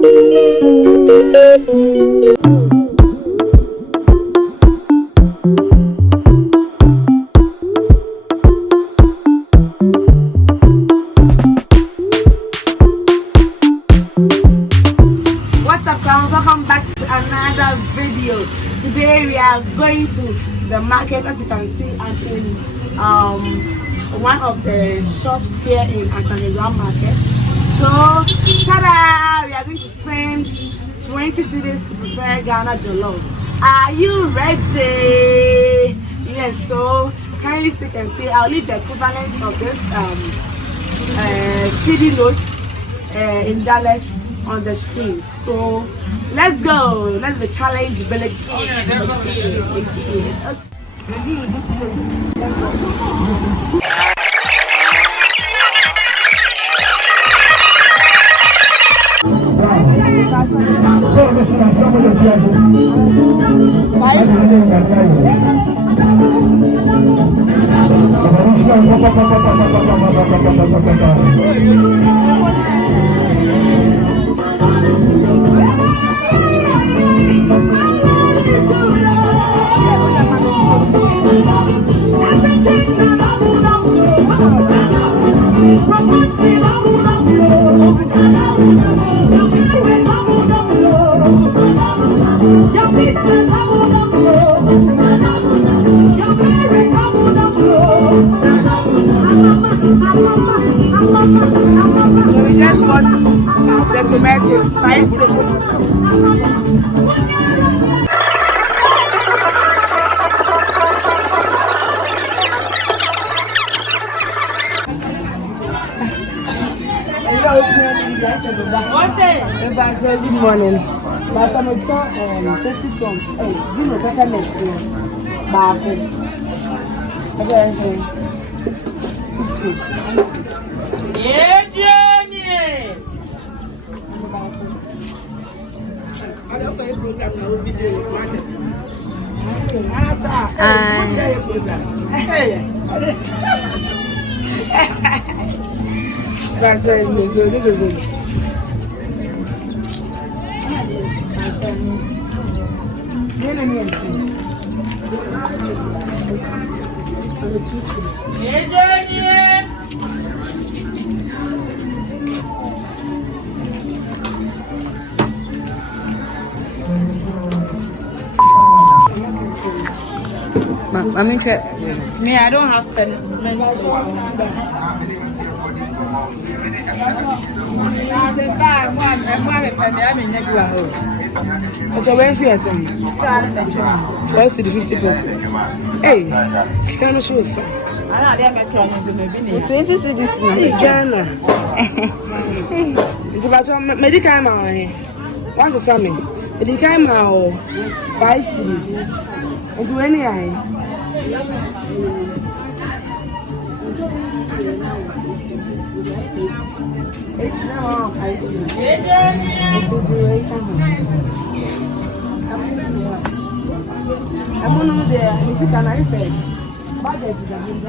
Welcome back to another video. Today we are going to the market. As you can see, I'm in one of the shops here in Ohene-Djan market. So ta-da! We are going to spend 20 cedis to prepare Ghana Jollof. Are you ready? Yes, so kindly stick and stay. I'll leave the equivalent of this CD notes in dollars on the screen. So let's go. Let's the challenge. So we just bought the tomatoes, 5 cedis. Good morning. But I'm going to test it on. Hey, do you know what next year? Babu. What are you saying? 50. Yeah, Johnny. I don't pay program now. We do market. That's right. So this is it. I'm interested. Me, I don't have pen. Okay, where is your son? Where's the 50%? Hey, can you show some? 20 cedis in Ghana. It's about medical man. What's the summit? Medical man 5 cedis. What's any eye? It's now 5 cedis. I'm on there. Is it an I said? Budget is a good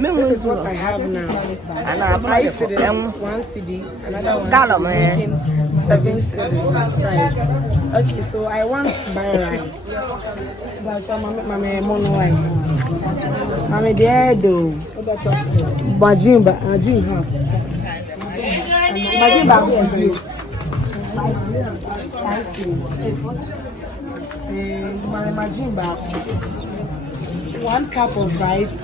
this is what I have now. And I have 5 cedis, 1 CD, another one making 7 cedis. Right. Okay, so I want to buy rice. But I'm a mono wine. I'm a dead though. But dream half. My dream back here is 5 cedis. And my dream back. 1 cup of rice is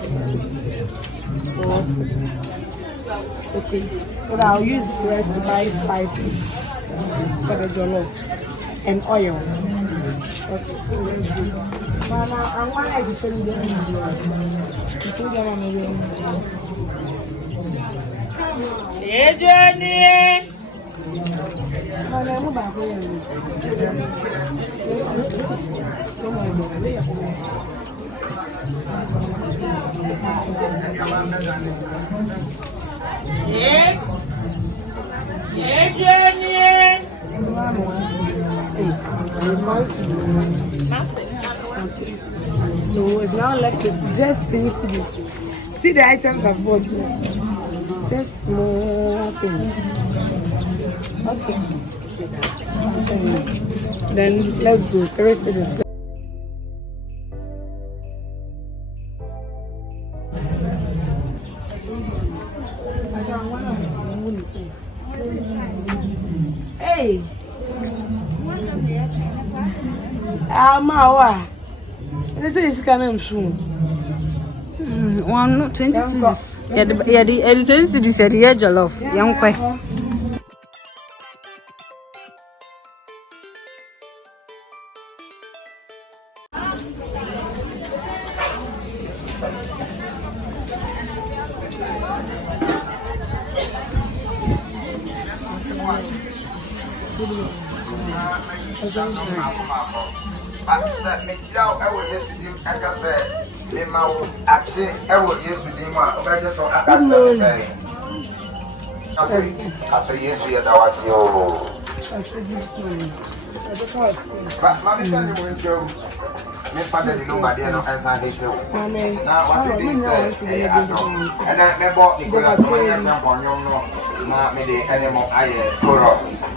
4 cedis. Okay, so I'll use the rest to buy spices for the jollof and oil. Okay, Mama, I want to show you the Okay. So it's now left with just 3 cedis. See the items I've bought. Just small things. Okay. Then let's go. 3 cedis. Hey. Mawa. This is kind of soon. One 20 cedis. Yeah, the 20 cedis are the jollof. Young quay.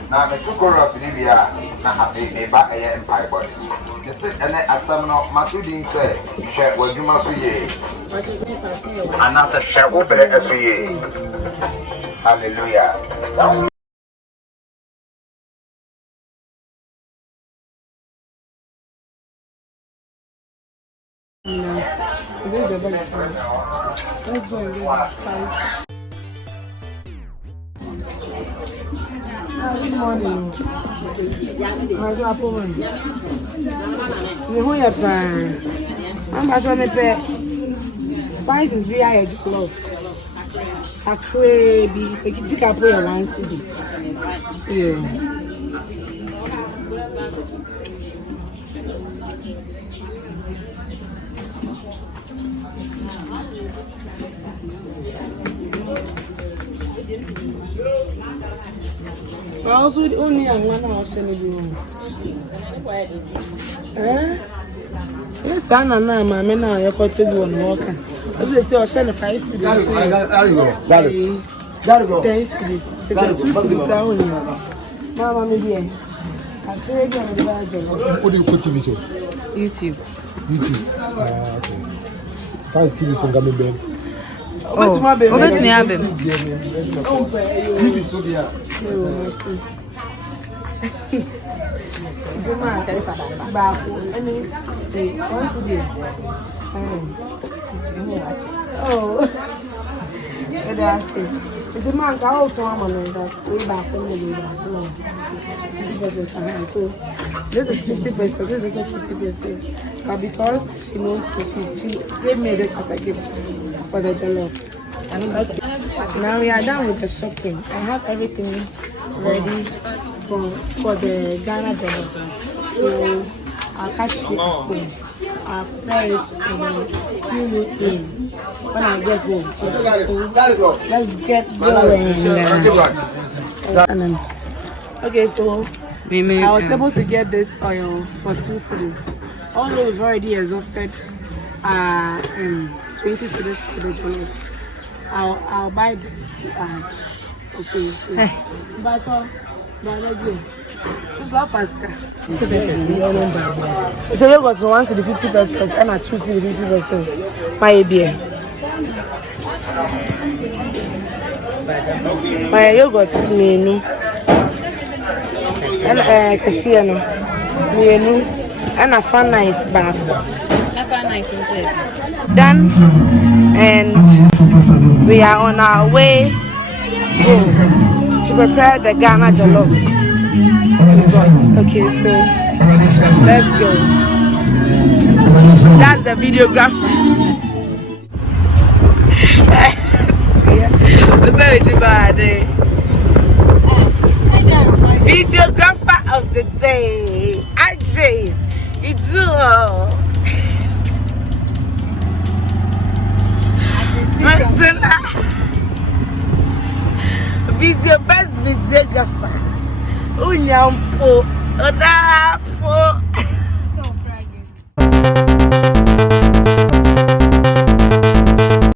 Now, the 2 chorus in Libya, now a back and pie body. The set and a summon of my shooting say, share what you must be. And that's a share over as we. Hallelujah. Let's go and get spice. Good morning. My woman. You hold your pan. I'm not trying to pay. Spices be a jollof. A crabby. You can take up your 1 cedi. Yeah. I also only have 1 hour sending. Yes, I know, my men are your quarter one walker. As they say, I'll send 5 cedis. There you go. 10 cedis. 2 cedis down here. Mama, maybe I trade on the larger. What do you put TV show? YouTube. YouTube. Okay. 5 TV show coming back. Oh, my baby. Let me have him. TV show there. Oh, that's it. It's a man out to one that way back on the so this is 50 pesos, this is also 50 pesos. But because she knows that she gave me this as a gift for the jollof. Okay. Now we are done with the shopping. I have everything ready for the Ghana Jollof. So I'll catch you at home. I'll prepare it and then fill you in when I get home. So let's get going. Okay, so I was able to get this oil for 2 cedis. Although we've already exhausted 20 cedis for the jollof. I'll buy this to add. Okay, so but it's not faster. So you got 1 to the 50 pesos and a 2 to the 50 pesos. My beer. My yogurt menu. And casino menu and a fun nice bath. Done, and we are on our way to prepare the Ghana Jollof. Okay, so let's go. That's the videographer. Videographer of the day, Ajay. It's video best videographer. Unyampo, Oda